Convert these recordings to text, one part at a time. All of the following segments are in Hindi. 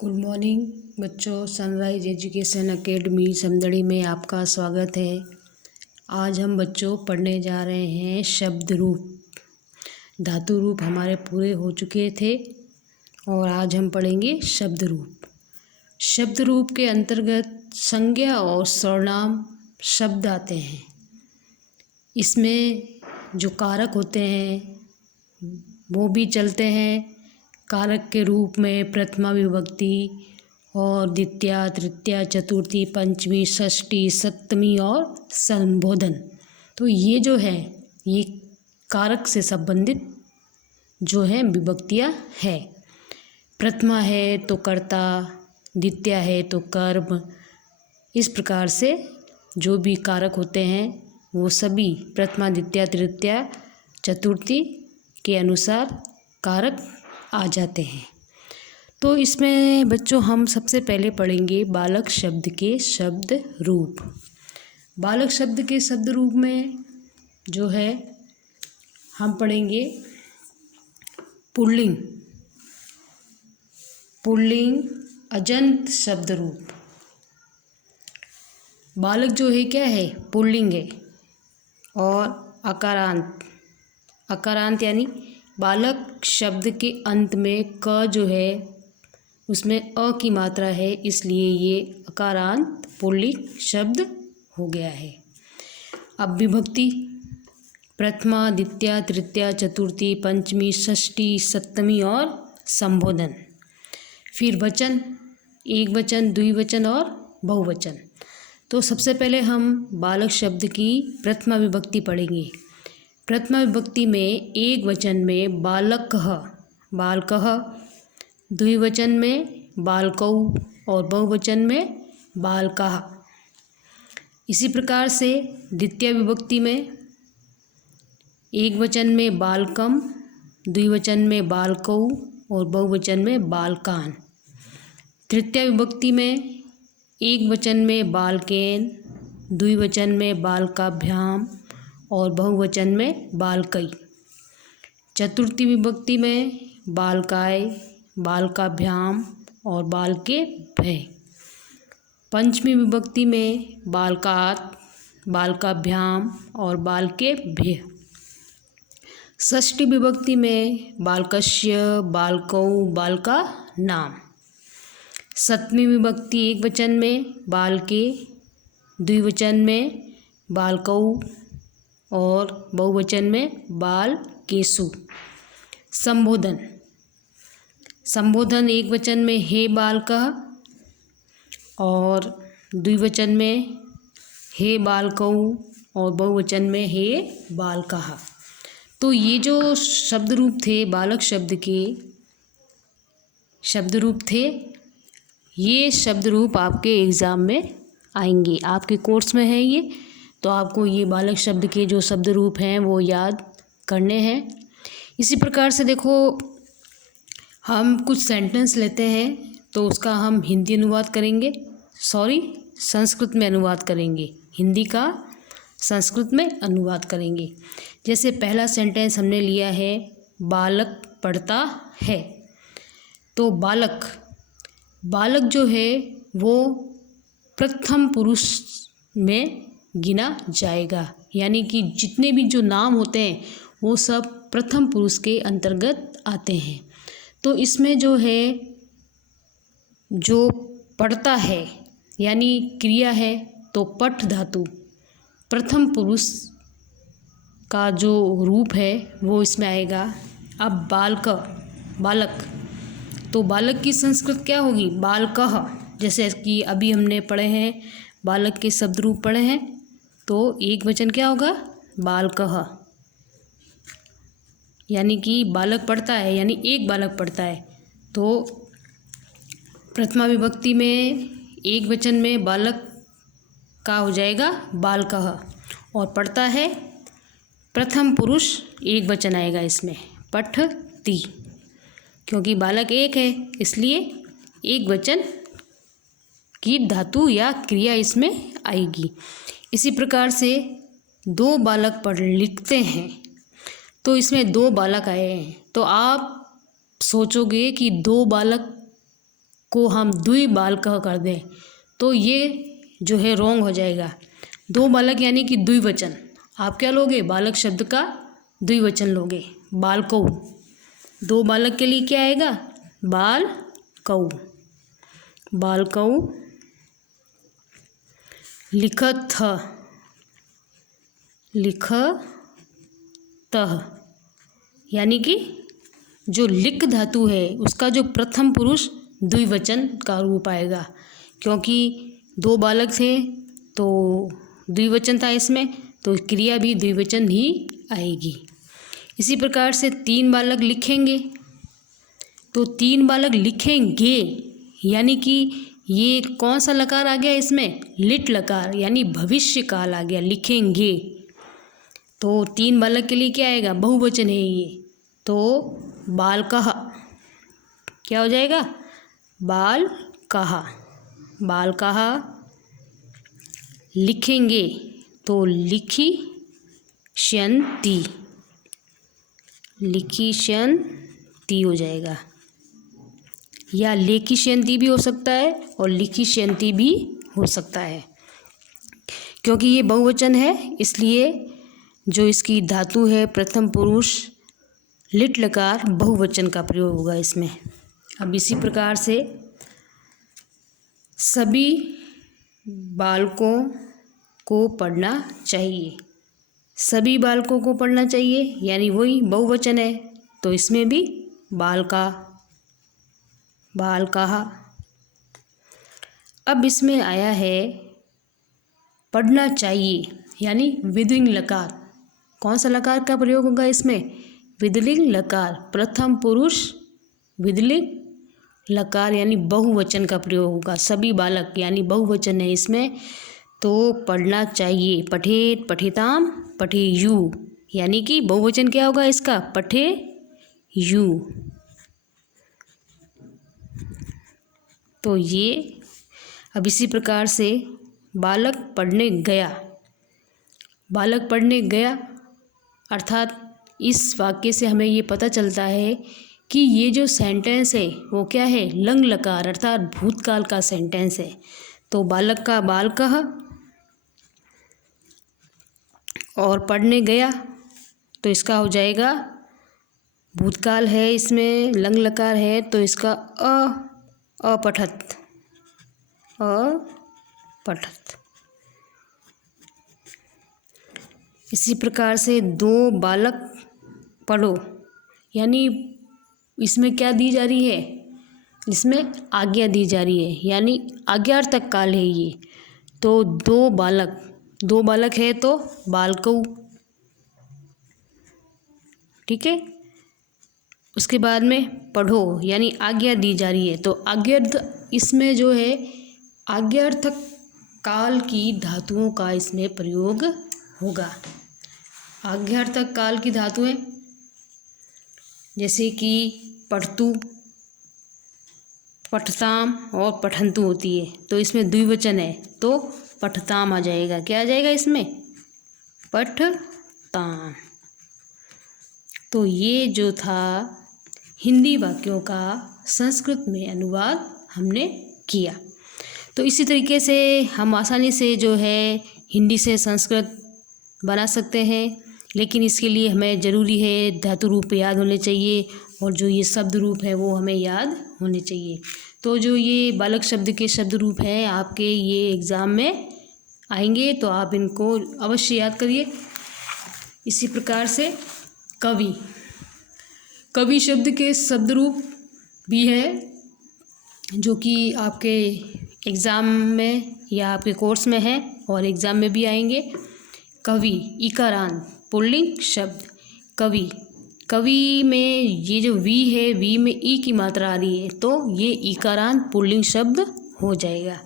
गुड मॉर्निंग बच्चों। सनराइज एजुकेशन एकेडमी समदड़ी में आपका स्वागत है। आज हम बच्चों पढ़ने जा रहे हैं शब्द रूप। धातु रूप हमारे पूरे हो चुके थे और आज हम पढ़ेंगे शब्द रूप। शब्द रूप के अंतर्गत संज्ञा और सर्वनाम शब्द आते हैं। इसमें जो कारक होते हैं वो भी चलते हैं। कारक के रूप में प्रथमा विभक्ति और द्वितीया, तृतीया, चतुर्थी, पंचमी, षष्ठी, सप्तमी और संबोधन। तो ये जो है ये कारक से संबंधित जो है विभक्तियाँ है। प्रथमा है तो कर्ता, द्वितीया है तो कर्म। इस प्रकार से जो भी कारक होते हैं वो सभी प्रथमा, द्वितीया, तृतीया, चतुर्थी के अनुसार कारक आ जाते हैं। तो इसमें बच्चों हम सबसे पहले पढ़ेंगे बालक शब्द के शब्द रूप। बालक शब्द के शब्द रूप में जो है हम पढ़ेंगे पुल्लिंग। पुल्लिंग अजंत शब्द रूप। बालक जो है क्या है? पुल्लिंग है। और अकारांत, अकारांत यानी बालक शब्द के अंत में क जो है उसमें अ की मात्रा है, इसलिए ये अकारांत पुल्लिंग शब्द हो गया है। अब विभक्ति प्रथमा, द्वितीया, तृतीया, चतुर्थी, पंचमी, षष्ठी, सप्तमी और संबोधन। फिर वचन, एक वचन, द्विवचन और बहुवचन। तो सबसे पहले हम बालक शब्द की प्रथमा विभक्ति पढ़ेंगे। प्रथमा विभक्ति में एक वचन में बालकः, बालकः, द्विवचन में बालकौ और बहुवचन में बालकाः। इसी प्रकार से द्वितीय विभक्ति में एक वचन में बालकम, द्विवचन में बालकौ और बहुवचन में बालकान। तृतीय विभक्ति में एक वचन में बालकेन, द्विवचन में बालकाभ्याम और बहुवचन में बालकई। चतुर्थी विभक्ति में बालकाय, बालकाभ्याम और बालके भय। पंचमी विभक्ति में बालकात, बालकाभ्याम और बालके भय। षष्ठी विभक्ति में बालकस्य, बालकौ, बालका नाम। सप्तमी विभक्ति एक वचन में बालके, द्विवचन में बालकौ और बहुवचन में बाल केसु। संबोधन, संबोधन एक वचन में हे बालकः और द्विवचन में हे बालकौ और बहुवचन में हे बालकाः। तो ये जो शब्द रूप थे बालक शब्द के शब्द रूप थे, ये शब्द रूप आपके एग्ज़ाम में आएंगे। आपके कोर्स में है ये, तो आपको ये बालक शब्द के जो शब्द रूप हैं वो याद करने हैं। इसी प्रकार से देखो हम कुछ सेंटेंस लेते हैं तो उसका हम हिंदी अनुवाद करेंगे, संस्कृत में अनुवाद करेंगे। हिंदी का संस्कृत में अनुवाद करेंगे। जैसे पहला सेंटेंस हमने लिया है बालक पढ़ता है। तो बालक, बालक जो है वो प्रथम पुरुष में गिना जाएगा, यानी कि जितने भी जो नाम होते हैं वो सब प्रथम पुरुष के अंतर्गत आते हैं। तो इसमें जो है जो पढ़ता है यानी क्रिया है तो पठ धातु प्रथम पुरुष का जो रूप है वो इसमें आएगा। अब बालक, बालक, तो बालक की संस्कृत क्या होगी? बालकः। जैसे कि अभी हमने पढ़े हैं बालक के शब्द रूप पढ़े हैं, तो एक वचन क्या होगा? बालकः, यानी कि बालक पढ़ता है, यानी एक बालक पढ़ता है। तो प्रथमा विभक्ति में एक वचन में बालक का हो जाएगा बालकः और पढ़ता है प्रथम पुरुष एक वचन आएगा इसमें पठति, क्योंकि बालक एक है इसलिए एक वचन की धातु या क्रिया इसमें आएगी। इसी प्रकार से दो बालक पढ़ लिखते हैं तो इसमें दो बालक आए हैं, तो आप सोचोगे कि दो बालक को हम द्विबालकः कर दें तो ये जो है रॉन्ग हो जाएगा। दो बालक यानी कि द्विवचन, आप क्या लोगे? बालक शब्द का द्विवचन लोगे, बालकौ। दो बालक के लिए क्या आएगा? बालकौ। बालकौ लिखथ, लिखतः, यानी कि जो लिक धातु है उसका जो प्रथम पुरुष द्विवचन का रूप आएगा, क्योंकि दो बालक थे तो द्विवचन था इसमें, तो क्रिया भी द्विवचन ही आएगी। इसी प्रकार से तीन बालक लिखेंगे, तो तीन बालक लिखेंगे यानी कि ये कौन सा लकार आ गया इसमें? लिट लकार, यानी भविष्य काल आ गया, लिखेंगे। तो तीन बालक के लिए क्या आएगा? बहुवचन है ये, तो बालकः क्या हो जाएगा? बालकः। बालकः लिखेंगे तो लिखिष्यन्ति, लिखिष्यन्ति हो जाएगा, या लेखिष्यन्ति भी हो सकता है और लिखिष्यन्ति भी हो सकता है। क्योंकि ये बहुवचन है इसलिए जो इसकी धातु है प्रथम पुरुष लिट लकार बहुवचन का प्रयोग होगा इसमें। अब इसी प्रकार से सभी बालकों को पढ़ना चाहिए, सभी बालकों को पढ़ना चाहिए यानी वही बहुवचन है, तो इसमें भी बालका, बालकाः। अब इसमें आया है पढ़ना चाहिए यानी विधिलिंग लकार। कौन सा लकार का प्रयोग होगा इसमें? विधिलिंग लकार, प्रथम पुरुष विधिलिंग लकार यानी बहुवचन का प्रयोग होगा। सभी बालक यानी बहुवचन है इसमें, तो पढ़ना चाहिए। पठेत, पठिताम, पठेयु, यानी कि बहुवचन क्या होगा इसका? पठेयु। तो ये अब इसी प्रकार से बालक पढ़ने गया, बालक पढ़ने गया अर्थात इस वाक्य से हमें ये पता चलता है कि ये जो सेंटेंस है वो क्या है? लंग लकार अर्थात भूतकाल का सेंटेंस है। तो बालक का बालकः और पढ़ने गया तो इसका हो जाएगा भूतकाल है, इसमें लंग लकार है तो इसका अपठत, अपठत। इसी प्रकार से दो बालक पढ़ो, यानी इसमें क्या दी जा रही है? इसमें आज्ञा दी जा रही है, यानी आज्ञार्थक काल है ये। तो दो बालक, दो बालक है तो बालकौ, ठीक है। उसके बाद में पढ़ो यानी आज्ञा दी जा रही है, तो आज्ञार्थ इसमें जो है आज्ञार्थक काल की धातुओं का इसमें प्रयोग होगा। आज्ञार्थक काल की धातुएं जैसे कि पठतु, पठताम और पठन्तु होती है, तो इसमें द्विवचन है तो पठताम आ जाएगा। क्या आ जाएगा इसमें? पठताम। तो ये जो था हिंदी वाक्यों का संस्कृत में अनुवाद हमने किया। तो इसी तरीके से हम आसानी से जो है हिंदी से संस्कृत बना सकते हैं, लेकिन इसके लिए हमें ज़रूरी है धातु रूप याद होने चाहिए और जो ये शब्द रूप है वो हमें याद होने चाहिए। तो जो ये बालक शब्द के शब्द रूप हैं आपके ये एग्ज़ाम में आएंगे तो आप इनको अवश्य याद करिए। इसी प्रकार से कवि, कवि शब्द के शब्द रूप भी है जो कि आपके एग्ज़ाम में या आपके कोर्स में है और एग्ज़ाम में भी आएंगे। कवि इकारांत पुल्लिंग शब्द कवि, कवि में ये जो वी है, वी में ई की मात्रा आ रही है तो ये इकारांत पुल्लिंग शब्द हो जाएगा।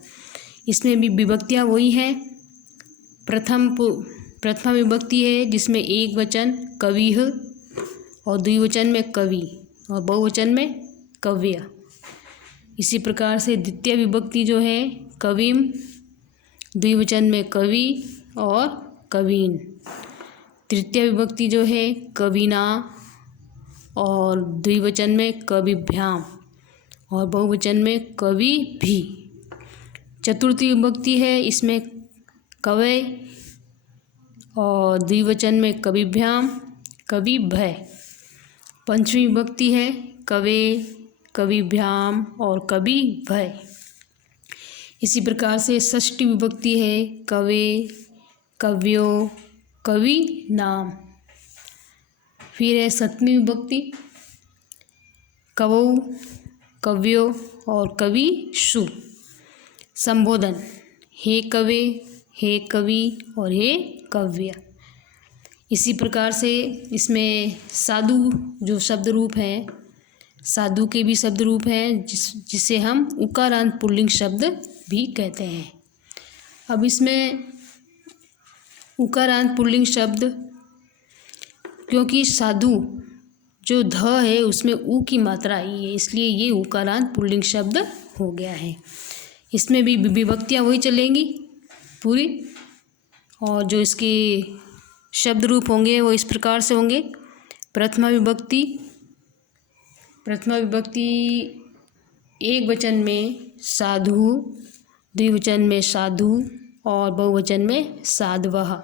इसमें भी विभक्तियाँ वही हैं, प्रथमा विभक्ति है जिसमें एक वचन कविः और द्विवचन में कवि और बहुवचन में कव्य। इसी प्रकार से द्वितीय विभक्ति जो है कविम, द्विवचन में कवि और कवीन। तृतीय विभक्ति जो है कविना और द्विवचन में कविभ्याम और बहुवचन में कवि भी। चतुर्थी विभक्ति है, इसमें कवय और द्विवचन में कविभ्याम, कविभय। पंचमी विभक्ति है कवे, कविभ्याम और कविभय। इसी प्रकार से षष्ठी विभक्ति है कवे, कव्यो, कवि नाम। फिर है सप्तमी विभक्ति कवौ, कव्यो और कविषु। संबोधन हे कवे, हे कवि और हे कव्य। इसी प्रकार से इसमें साधु जो शब्द रूप हैं, साधु के भी शब्द रूप हैं जिसे हम उकारांत पुल्लिंग शब्द भी कहते हैं। अब इसमें उकारांत पुल्लिंग शब्द, क्योंकि साधु जो ध है उसमें ऊ की मात्रा आई है, इसलिए ये उकारांत पुल्लिंग शब्द हो गया है। इसमें भी विभक्तियाँ वही चलेंगी पूरी, और जो इसके शब्द रूप होंगे वो इस प्रकार से होंगे। प्रथमा विभक्ति, प्रथमा विभक्ति एक वचन में साधु, द्विवचन में साधु और बहुवचन में साधवः।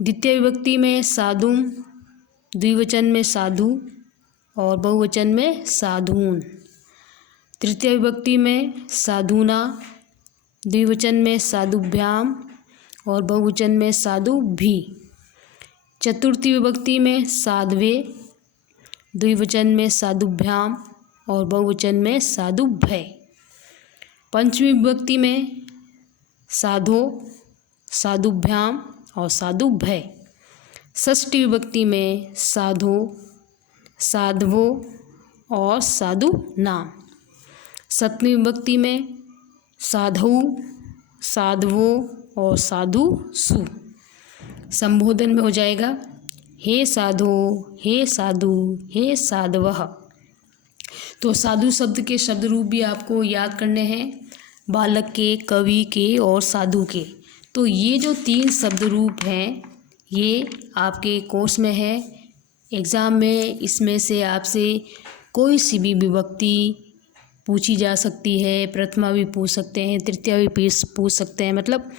द्वितीय विभक्ति में साधुम, द्विवचन में साधु और बहुवचन में साधून। तृतीय विभक्ति में साधुना, द्विवचन में साधुभ्याम और बहुवचन में साधुभी। चतुर्थी विभक्ति में साध्वे, द्विवचन में साधुभ्याम और बहुवचन में साधुभय। पंचमी विभक्ति में साधो, साधुभ्याम और साधुभय। षष्ठी विभक्ति में साधो, साधवो और साधु नाम। सप्तमी विभक्ति में साधु, साधवो और साधुषु। संबोधन में हो जाएगा हे साधो, हे साधु, हे साधवः। तो साधु शब्द के शब्द रूप भी आपको याद करने हैं, बालक के, कवि के और साधु के। तो ये जो 3 शब्द रूप हैं ये आपके कोर्स में है। एग्ज़ाम में इसमें से आपसे कोई सी भी विभक्ति पूछी जा सकती है, प्रथमा भी पूछ सकते हैं, तृतीया भी पूछ सकते हैं, मतलब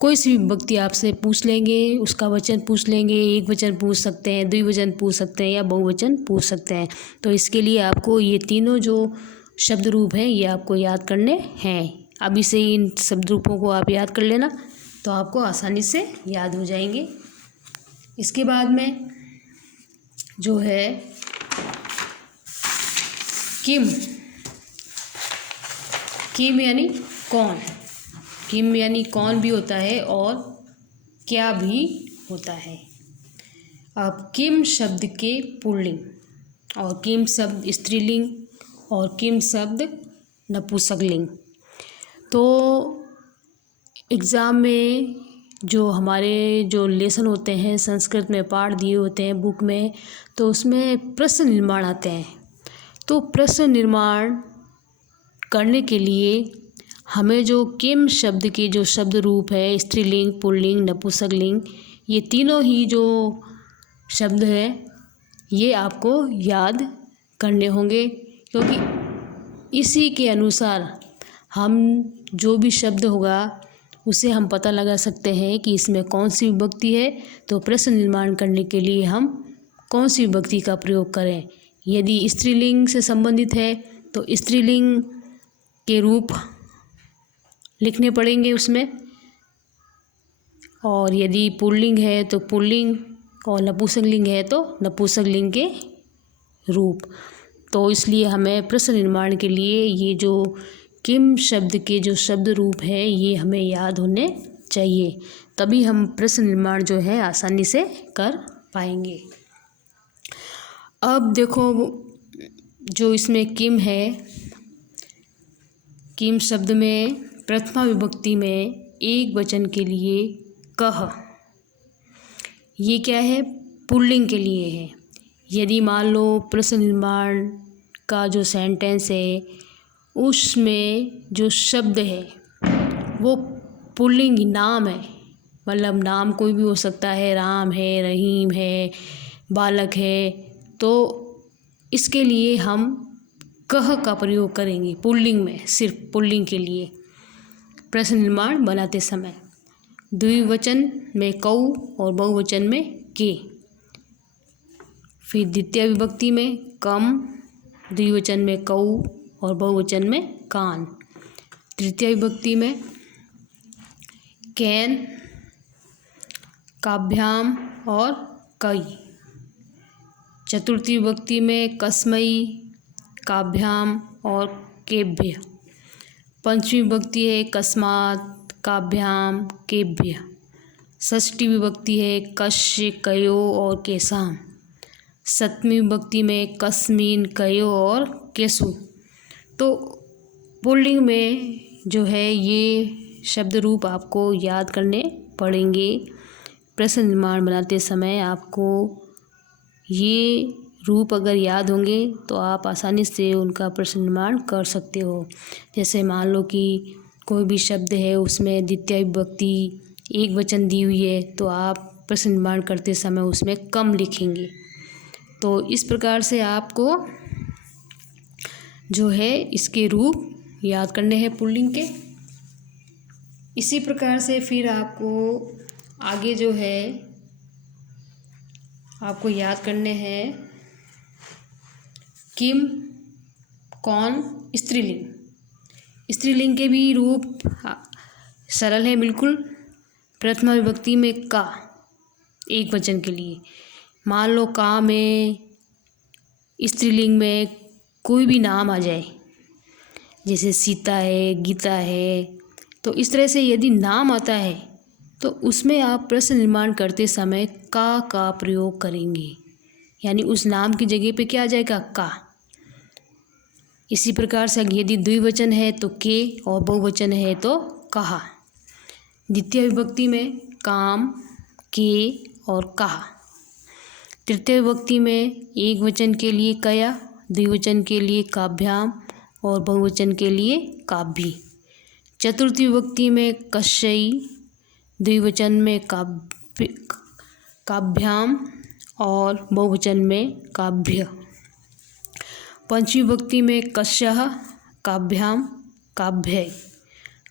कोई सी भी विभक्ति आपसे पूछ लेंगे, उसका वचन पूछ लेंगे, एक वचन पूछ सकते हैं, द्विवचन पूछ सकते हैं या बहुवचन पूछ सकते हैं। तो इसके लिए आपको ये तीनों जो शब्द रूप हैं ये आपको याद करने हैं। अभी से इन शब्द रूपों को आप याद कर लेना तो आपको आसानी से याद हो जाएंगे। इसके बाद में जो है किम, किम यानी कौन, किम यानी कौन भी होता है और क्या भी होता है। अब किम शब्द के पुल्लिंग, और किम शब्द स्त्रीलिंग और किम शब्द नपुंसकलिंग। तो एग्ज़ाम में जो हमारे जो लेसन होते हैं, संस्कृत में पाठ दिए होते हैं बुक में, तो उसमें प्रश्न निर्माण आते हैं। तो प्रश्न निर्माण करने के लिए हमें जो किम शब्द के जो शब्द रूप है, स्त्रीलिंग, पुल्लिंग, नपुंसकलिंग, ये तीनों ही जो शब्द हैं ये आपको याद करने होंगे, क्योंकि इसी के अनुसार हम जो भी शब्द होगा उसे हम पता लगा सकते हैं कि इसमें कौन सी विभक्ति है। तो प्रश्न निर्माण करने के लिए हम कौन सी विभक्ति का प्रयोग करें। यदि स्त्रीलिंग से संबंधित है तो स्त्रीलिंग के रूप लिखने पड़ेंगे उसमें, और यदि पुल्लिंग है तो पुल्लिंग, और नपुंसकलिंग है तो नपुंसकलिंग के रूप। तो इसलिए हमें प्रश्न निर्माण के लिए ये जो किम शब्द के जो शब्द रूप है ये हमें याद होने चाहिए, तभी हम प्रश्न निर्माण जो है आसानी से कर पाएंगे। अब देखो जो इसमें किम है, किम शब्द में प्रथमा विभक्ति में एक वचन के लिए कह, ये क्या है, पुल्लिंग के लिए है। यदि मान लो प्रश्न निर्माण का जो सेंटेंस है उसमें जो शब्द है वो पुल्लिंग नाम है, मतलब नाम कोई भी हो सकता है, राम है, रहीम है, बालक है, तो इसके लिए हम कह का प्रयोग करेंगे पुल्लिंग में, सिर्फ पुल्लिंग के लिए प्रश्न निर्माण बनाते समय। द्विवचन में कऊ और बहुवचन में के। फिर द्वितीय विभक्ति में कम, द्विवचन में कऊ और बहुवचन में कान। तृतीय विभक्ति में कैन, काभ्याम और कई। चतुर्थी विभक्ति में कस्मई, काभ्याम और केभ्य। पंचमी विभक्ति है कस्मात्, काभ्याम, केभ्य। षष्ठी विभक्ति है कस्य, कयो और केशाम। सप्तमी विभक्ति में कस्मिन, कयो और केशु। तो पुल्लिंग में जो है ये शब्द रूप आपको याद करने पड़ेंगे। प्रश्न निर्माण बनाते समय आपको ये रूप अगर याद होंगे तो आप आसानी से उनका प्रश्न निर्माण कर सकते हो। जैसे मान लो कि कोई भी शब्द है उसमें द्वितीय विभक्ति एक वचन दी हुई है तो आप प्रश्न निर्माण करते समय उसमें कम लिखेंगे। तो इस प्रकार से आपको जो है इसके रूप याद करने हैं पुल्लिंग के। इसी प्रकार से फिर आपको आगे जो है आपको याद करने हैं किम, कौन, स्त्रीलिंग। स्त्रीलिंग के भी रूप सरल है बिल्कुल। प्रथमा विभक्ति में का, एक वचन के लिए। मान लो का में स्त्रीलिंग में कोई भी नाम आ जाए, जैसे सीता है, गीता है, तो इस तरह से यदि नाम आता है तो उसमें आप प्रश्न निर्माण करते समय का प्रयोग करेंगे, यानी उस नाम की जगह पे क्या आ जाएगा, का। इसी प्रकार से यदि द्विवचन है तो के और बहुवचन है तो कहा। द्वितीय विभक्ति में काम, के और कहा। तृतीय विभक्ति में एक वचन के लिए कया, द्विवचन के लिए काभ्याम और बहुवचन के लिए काभ्यी। चतुर्थी विभक्ति में कस्यई, द्विवचन में काभ्याम और बहुवचन में काभ्य। पंचमी विभक्ति में कस्यः, काभ्याम, काभ्यै।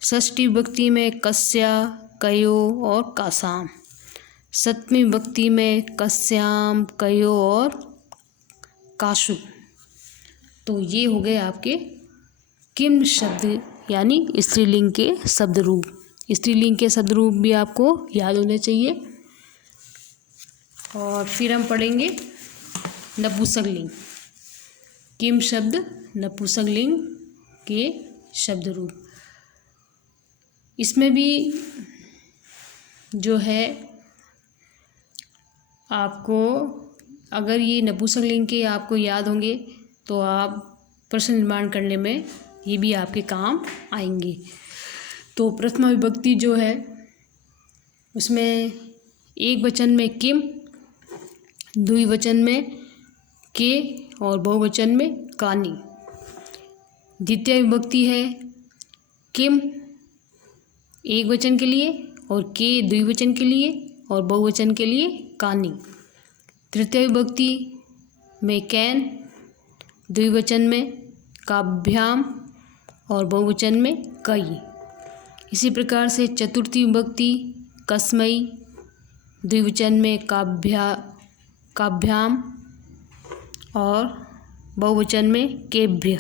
षष्ठी विभक्ति में कस्या, कयो और कासाम। सप्तमी विभक्ति में कस्याम, कयो और काशु। तो ये हो गए आपके किम शब्द यानी स्त्रीलिंग के शब्द रूप। स्त्रीलिंग के शब्द रूप भी आपको याद होने चाहिए। और फिर हम पढ़ेंगे नपुंसकलिंग। किम शब्द नपुंसकलिंग के शब्द रूप। इसमें भी जो है आपको अगर ये नपुंसकलिंग के आपको याद होंगे तो आप प्रश्न निर्माण करने में ये भी आपके काम आएंगे। तो प्रथमा विभक्ति जो है उसमें एक वचन में किम, द्विवचन में के और बहुवचन में कानी। द्वितीय विभक्ति है किम एक वचन के लिए और के द्विवचन के लिए और बहुवचन के लिए कानी। तृतीय विभक्ति में कैन, द्विवचन में काभ्याम और बहुवचन में कई। इसी प्रकार से चतुर्थी विभक्ति कस्मई, द्विवचन में काभ्याम और बहुवचन में केभ्य।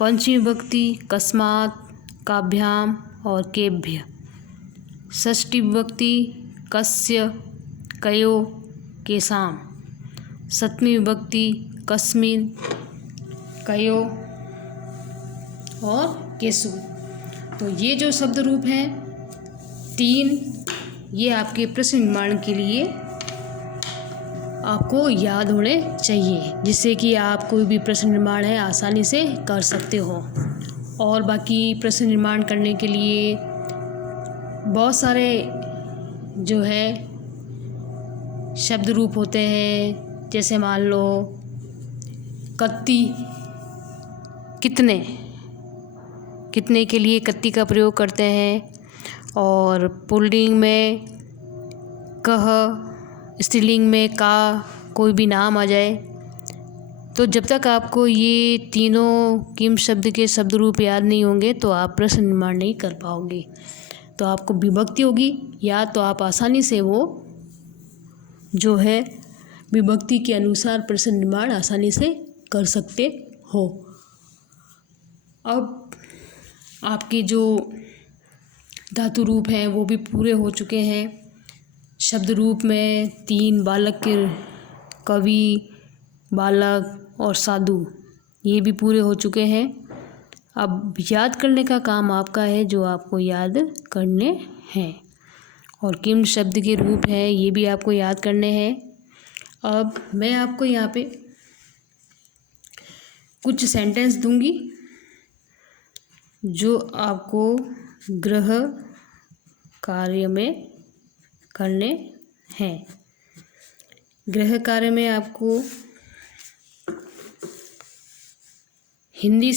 पंचमी विभक्ति कस्मात्, काभ्याम और केभ्य। षष्ठी विभक्ति कस्य, कयो, केशाम। सप्तमी विभक्ति कस्मिन, कयो और केशु। तो ये जो शब्द रूप हैं 3, ये आपके प्रश्न निर्माण के लिए आपको याद होने चाहिए, जिससे कि आप कोई भी प्रश्न निर्माण है आसानी से कर सकते हो। और बाकी प्रश्न निर्माण करने के लिए बहुत सारे जो है शब्द रूप होते हैं। जैसे मान लो कत्ती, कितने, कितने के लिए कत्ती का प्रयोग करते हैं। और पुल्लिंग में कह, स्त्रीलिंग में का, कोई भी नाम आ जाए तो जब तक आपको ये तीनों किम शब्द के शब्द रूप याद नहीं होंगे तो आप प्रश्न निर्माण नहीं कर पाओगे। तो आपको विभक्ति होगी या तो आप आसानी से वो जो है विभक्ति के अनुसार प्रश्न निर्माण आसानी से कर सकते हो। अब आपके जो धातु रूप हैं वो भी पूरे हो चुके हैं। शब्द रूप में 3 बालक के कवि, बालक और साधु ये भी पूरे हो चुके हैं। अब याद करने का काम आपका है, जो आपको याद करने हैं। और किम शब्द के रूप हैं ये भी आपको याद करने हैं। अब मैं आपको यहाँ पे कुछ सेंटेंस दूंगी जो आपको गृह कार्य में करने हैं। गृह कार्य में आपको हिंदी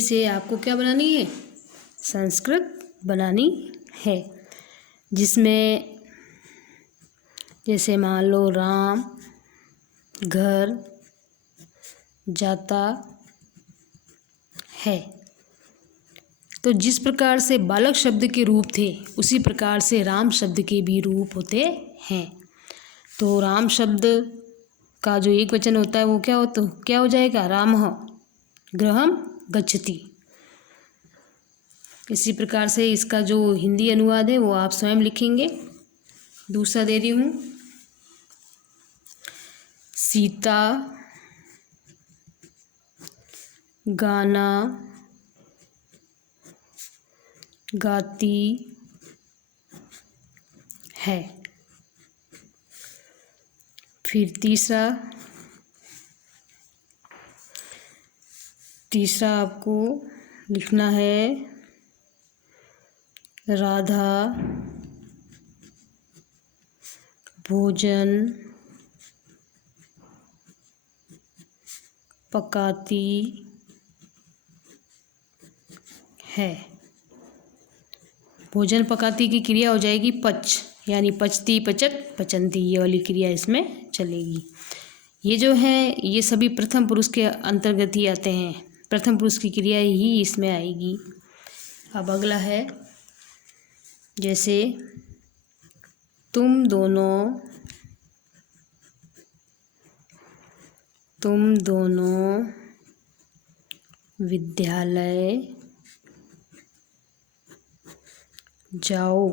से आपको क्या बनानी है, संस्कृत बनानी है। जिसमें जैसे मान लो राम घर जाता है, तो जिस प्रकार से बालक शब्द के रूप थे उसी प्रकार से राम शब्द के भी रूप होते हैं। तो राम शब्द का जो एक वचन होता है वो क्या हो जाएगा, रामः गृहं गच्छति। इसी प्रकार से इसका जो हिंदी अनुवाद है वो आप स्वयं लिखेंगे। दूसरा दे रही हूँ, सीता गाना गाती है। फिर तीसरा आपको लिखना है, राधा भोजन पकाती है। भोजन पकाती की क्रिया हो जाएगी पच, यानी पचती पचत पचंती, ये वाली क्रिया इसमें चलेगी। ये जो है ये सभी प्रथम पुरुष के अंतर्गत ही आते हैं, प्रथम पुरुष की क्रिया ही इसमें आएगी। अब अगला है, जैसे तुम दोनों विद्यालय जाओ,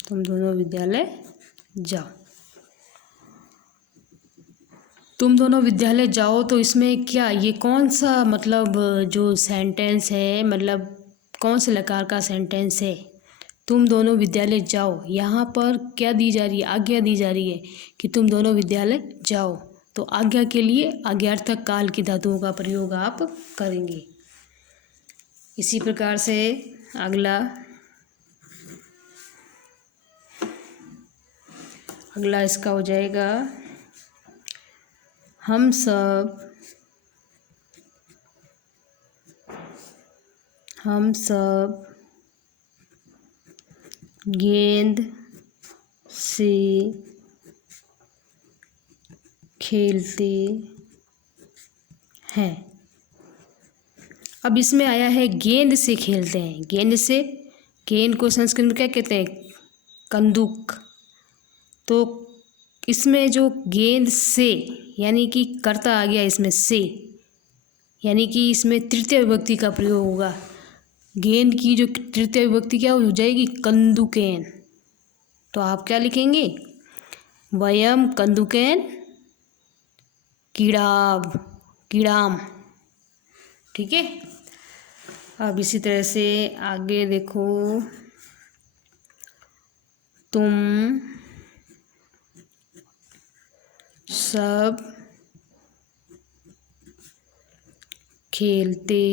तुम दोनों विद्यालय जाओ। तुम दोनों विद्यालय जाओ, तो इसमें क्या, ये कौन सा मतलब जो सेंटेंस है, मतलब कौन से लकार का सेंटेंस है। तुम दोनों विद्यालय जाओ, यहाँ पर क्या दी जा रही है, आज्ञा दी जा रही है कि तुम दोनों विद्यालय जाओ। तो आज्ञा के लिए आज्ञार्थक काल की धातुओं का प्रयोग आप करेंगे। इसी प्रकार से अगला इसका हो जाएगा, हम सब गेंद से खेलते हैं। अब इसमें आया है गेंद से खेलते हैं। गेंद को संस्कृत में क्या कहते हैं, कंदुक। तो इसमें जो गेंद से यानी कि कर्ता आ गया इसमें से, यानी कि इसमें तृतीय विभक्ति का प्रयोग होगा। गेंद की जो तृतीय विभक्ति क्या हो जाएगी, कंदुकेन। तो आप क्या लिखेंगे, वयम कंदुकेन कीड़ाम। ठीक है। अब इसी तरह से आगे देखो, तुम सब खेलते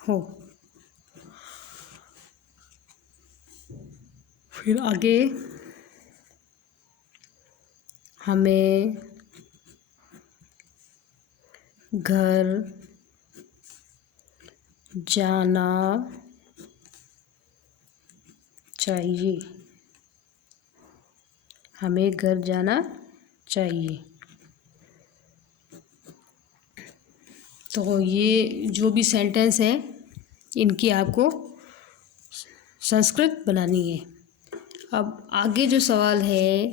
हो। फिर आगे, हमें घर जाना चाहिए। हमें घर जाना चाहिए। तो ये जो भी सेंटेंस है इनकी आपको संस्कृत बनानी है। अब आगे जो सवाल है,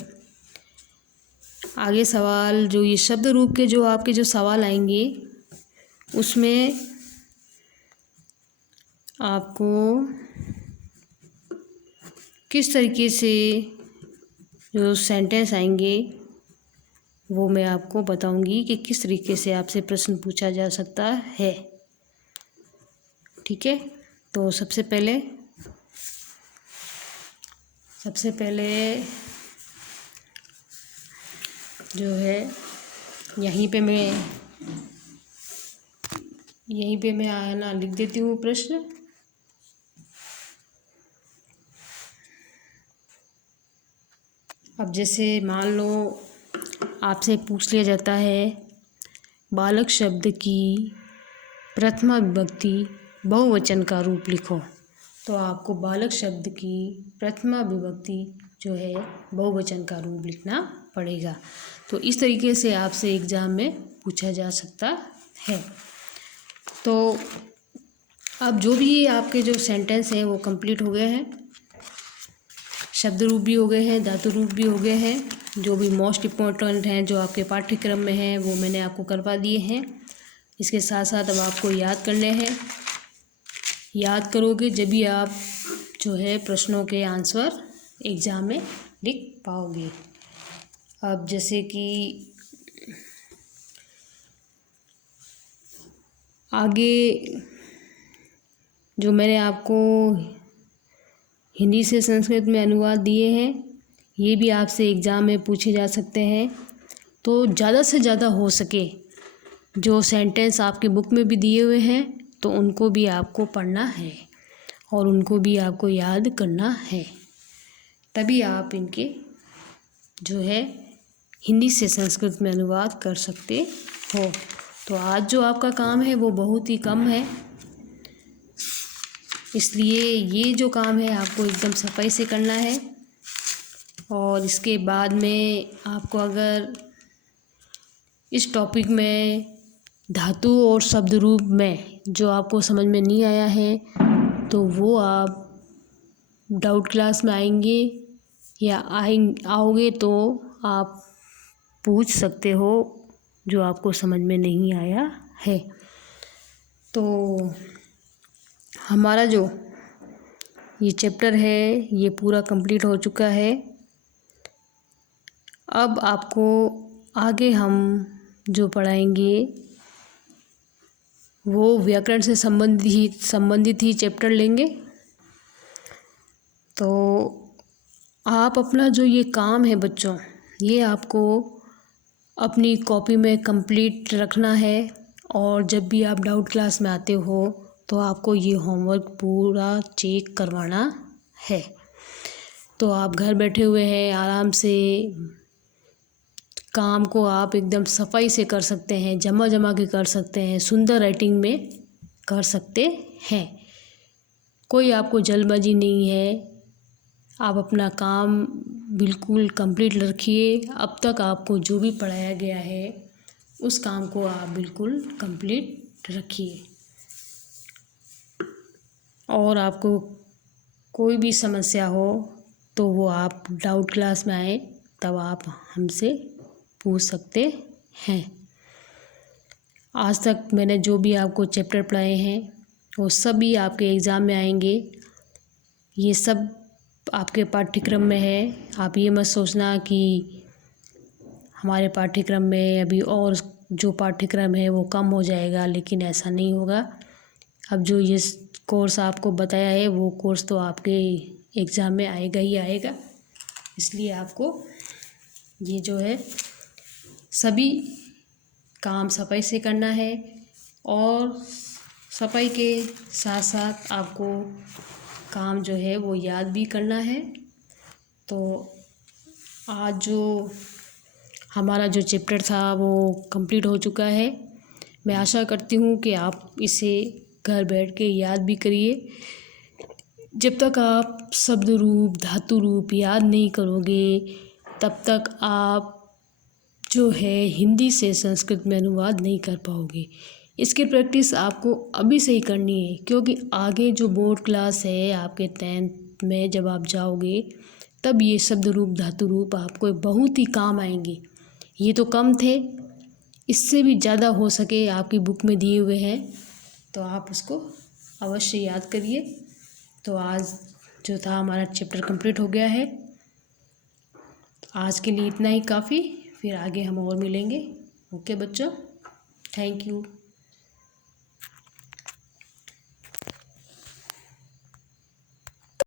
आगे सवाल जो ये शब्द रूप के जो आपके जो सवाल आएंगे उसमें आपको किस तरीके से जो सेंटेंस आएंगे वो मैं आपको बताऊंगी कि किस तरीके से आपसे प्रश्न पूछा जा सकता है। ठीक है, तो सबसे पहले जो है यहीं पे मैं आना लिख देती हूँ प्रश्न। अब जैसे मान लो आपसे पूछ लिया जाता है बालक शब्द की प्रथमा विभक्ति बहुवचन का रूप लिखो, तो आपको बालक शब्द की प्रथमा विभक्ति जो है बहुवचन का रूप लिखना पड़ेगा। तो इस तरीके से आपसे एग्ज़ाम में पूछा जा सकता है। तो अब जो भी आपके जो सेंटेंस हैं वो कंप्लीट हो गए हैं, शब्द रूप भी हो गए हैं, धातु रूप भी हो गए हैं। जो भी मोस्ट इम्पोर्टेंट हैं जो आपके पाठ्यक्रम में हैं वो मैंने आपको करवा दिए हैं। इसके साथ साथ अब आपको याद करने हैं। याद करोगे जब भी आप जो है प्रश्नों के आंसर एग्ज़ाम में लिख पाओगे। अब जैसे कि आगे जो मैंने आपको हिंदी से संस्कृत में अनुवाद दिए हैं ये भी आपसे एग्ज़ाम में पूछे जा सकते हैं। तो ज़्यादा से ज़्यादा हो सके जो सेंटेंस आपके बुक में भी दिए हुए हैं तो उनको भी आपको पढ़ना है और उनको भी आपको याद करना है, तभी आप इनके जो है हिंदी से संस्कृत में अनुवाद कर सकते हो। तो आज जो आपका काम है वो बहुत ही कम है, इसलिए ये जो काम है आपको एकदम सफाई से करना है। और इसके बाद में आपको अगर इस टॉपिक में धातु और शब्द रूप में जो आपको समझ में नहीं आया है तो वो आप डाउट क्लास में आएंगे या आओगे तो आप पूछ सकते हो जो आपको समझ में नहीं आया है। तो हमारा जो ये चैप्टर है ये पूरा कंप्लीट हो चुका है। अब आपको आगे हम जो पढ़ाएंगे वो व्याकरण से संबंधित ही चैप्टर लेंगे। तो आप अपना जो ये काम है बच्चों, ये आपको अपनी कॉपी में कंप्लीट रखना है और जब भी आप डाउट क्लास में आते हो तो आपको ये होमवर्क पूरा चेक करवाना है। तो आप घर बैठे हुए हैं, आराम से काम को आप एकदम सफाई से कर सकते हैं, जमा के कर सकते हैं, सुंदर राइटिंग में कर सकते हैं। कोई आपको जल्दबाजी नहीं है, आप अपना काम बिल्कुल कंप्लीट रखिए। अब तक आपको जो भी पढ़ाया गया है उस काम को आप बिल्कुल कंप्लीट रखिए। और आपको कोई भी समस्या हो तो वो आप डाउट क्लास में आए तब आप हमसे पूछ सकते हैं। आज तक मैंने जो भी आपको चैप्टर पढ़ाए हैं वो सभी आपके एग्ज़ाम में आएंगे। ये सब आपके पाठ्यक्रम में है। आप ये मत सोचना कि हमारे पाठ्यक्रम में अभी और जो पाठ्यक्रम है वो कम हो जाएगा, लेकिन ऐसा नहीं होगा। अब जो ये कोर्स आपको बताया है वो कोर्स तो आपके एग्ज़ाम में आएगा ही आएगा। इसलिए आपको ये जो है सभी काम सफाई से करना है और सफाई के साथ साथ आपको काम जो है वो याद भी करना है। तो आज जो हमारा जो चैप्टर था वो कंप्लीट हो चुका है। मैं आशा करती हूँ कि आप इसे घर बैठ के याद भी करिए। जब तक आप शब्द रूप धातु रूप याद नहीं करोगे तब तक आप जो है हिंदी से संस्कृत में अनुवाद नहीं कर पाओगे। इसकी प्रैक्टिस आपको अभी से ही करनी है, क्योंकि आगे जो बोर्ड क्लास है आपके 10th में जब आप जाओगे तब ये शब्द रूप धातु रूप आपको बहुत ही काम आएंगे। ये तो कम थे, इससे भी ज़्यादा हो सके आपकी बुक में दिए हुए हैं, तो आप उसको अवश्य याद करिए। तो आज जो था हमारा चैप्टर कंप्लीट हो गया है। आज के लिए इतना ही काफ़ी, फिर आगे हम और मिलेंगे। ओके बच्चों, थैंक यू।